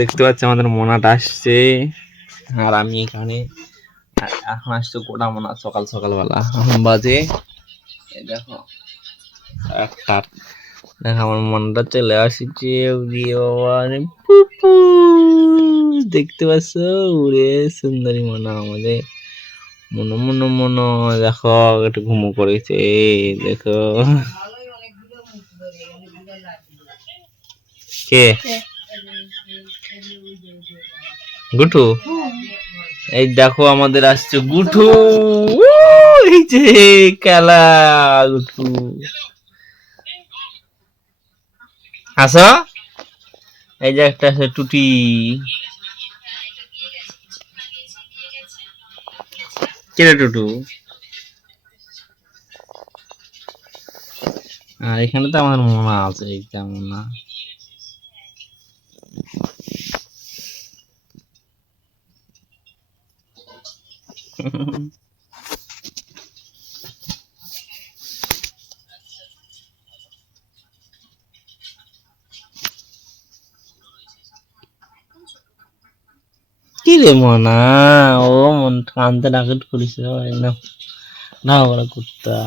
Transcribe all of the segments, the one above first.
দেখতে পাচ্ছি আমাদের মোনাটা আসছে, আর আমি এখানে। এখন আসছে গোটা মোনা সকাল সকালবেলা, এখন বাজে এই দেখো একটা। দেখো আমার মনটা চলে আসছে, দেখতে পাচ্ছ উড়ে সুন্দরী মনা আমাদের। মনো মনো মনো দেখো একটু ঘুমো করেছে, দেখো কে গুটু। এই দেখো আমাদের আসছে গুটু, এই যে খেলা গুটু। আসো, এই যে একটা আছে টুটি। কেটে টুটু। আর এখানে তো আমাদের মোনা আছে, এইটা মোনা। কি রে মোনা, ও মন কানতে ডাকেট করিস না, না ওরা কুত্তা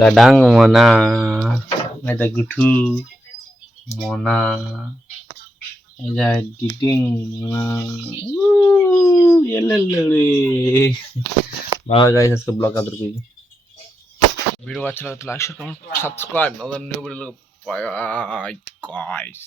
গাডাং মোনা। এটা গুঠু মোনা, এই যে ডিটিং মোনা। রে ভালো গাইস, আজকে ব্লগ আদর করি। ভিডিও अच्छा लगा तो लाइक शेयर कमेंट सब्सक्राइब, अगर न्यू वीडियो बाय गाइस।